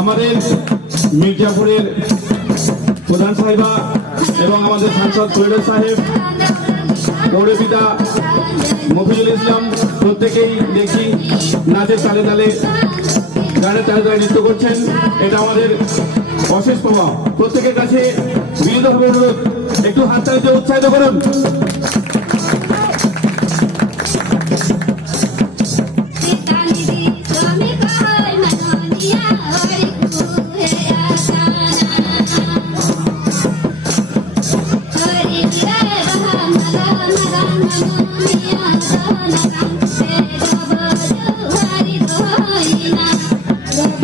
আমাদের মির্জাপুরের প্রধান সাহেবা এবং আমাদের সাংসদ কৈলাস সাহেব, গৌরবিদা মফিজুল ইসলাম প্রত্যেকেই দেখি নাচের তালে তালে, গানের তালে তালে নৃত্য করছেন। এটা আমাদের অশেষ প্রভাব। প্রত্যেকের কাছে বিনীতভাবে অনুরোধ, একটু হাত তালিতে উৎসাহিত করুন।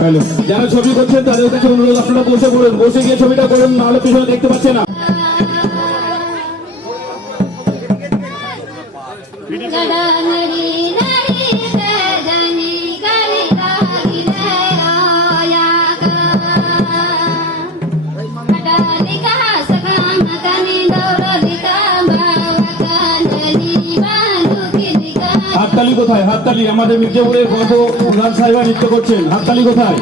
হ্যালো যারা ছবি করছেন তাদের কাছে অনুরোধ আপনারা বসে পড়ুন। বসে গিয়ে ছবিটা করুন নাহলে পিছনে দেখতে পাচ্ছে না। গড়াঙড়ি হাততালি কোথায়? হাততালি, আমাদের মির্জাপুরের গর্ব প্রধান সাহেবা নৃত্য করছেন। হাততালি কোথায়?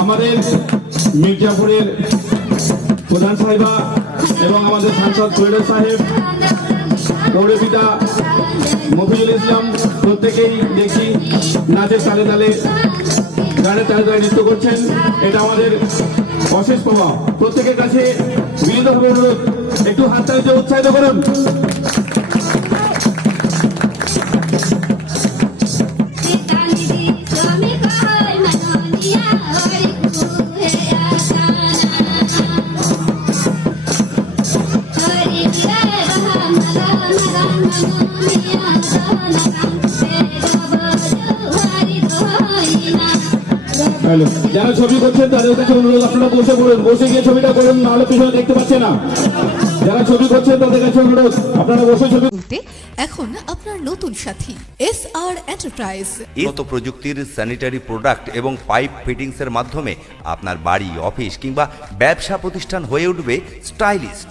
আমাদের মির্জাপুরের প্রধান সাহেবা এবং আমাদের সাংসদ কৈলাস সাহেব গৌরবিদা মফিজুল ইসলাম প্রত্যেকেই দেখি নাচের তালে তালে, গানের তালে তালে নৃত্য করছেন। এটা আমাদের অশেষ প্রভাব। প্রত্যেকের কাছে বিনীতভাবে অনুরোধ, একটু হাত তালিতে উৎসাহিত করুন। যারা ছবি করছেন তাদের কাছে অনুরোধ আপনারা বসে পড়ুন। বসে গিয়ে ছবিটা করুন নাহলে পিছনে দেখতে পাচ্ছে না। যারা ছবি করছেন তাদের কাছে অনুরোধ আপনারা বসে ছবি এখন আপনার নতুন সাথী এস আর এন্টারপ্রাইজ উন্নত প্রযুক্তির স্যানিটারি প্রোডাক্ট এবং পাইপ ফিটিংসের মাধ্যমে আপনার বাড়ি অফিস কিংবা ব্যবসা প্রতিষ্ঠান হয়ে উঠবে স্টাইলিস্ট